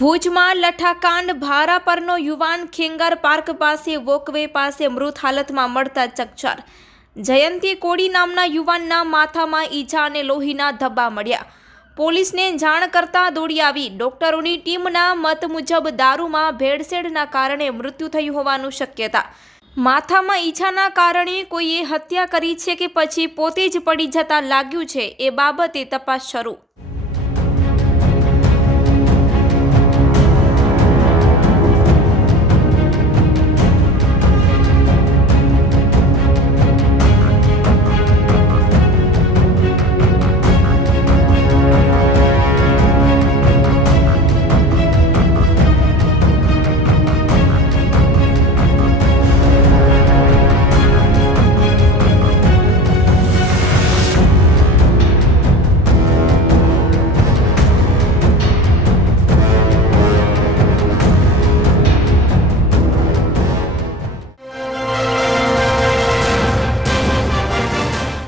ભુજમાં લઠ્ઠાકાંડ ભારાપરનો યુવાન ખેંગાર પાર્ક પાસે વોકવે પાસે મૃત હાલતમાં મળતા ચકચાર। જયંતી કોડી નામના યુવાનના માથામાં ઈજા અને લોહીના ધબ્બા મળ્યા। પોલીસને જાણ કરતા દોડી આવી ડોક્ટરોની ટીમના મત મુજબ દારૂમાં ભેળસેળના કારણે મૃત્યુ થયું હોવાનું શક્યતા। માથામાં ઈજાના કારણે કોઈએ હત્યા કરી છે કે પછી પોતે જ પડી જતા લાગ્યું છે એ બાબતે તપાસ શરૂ।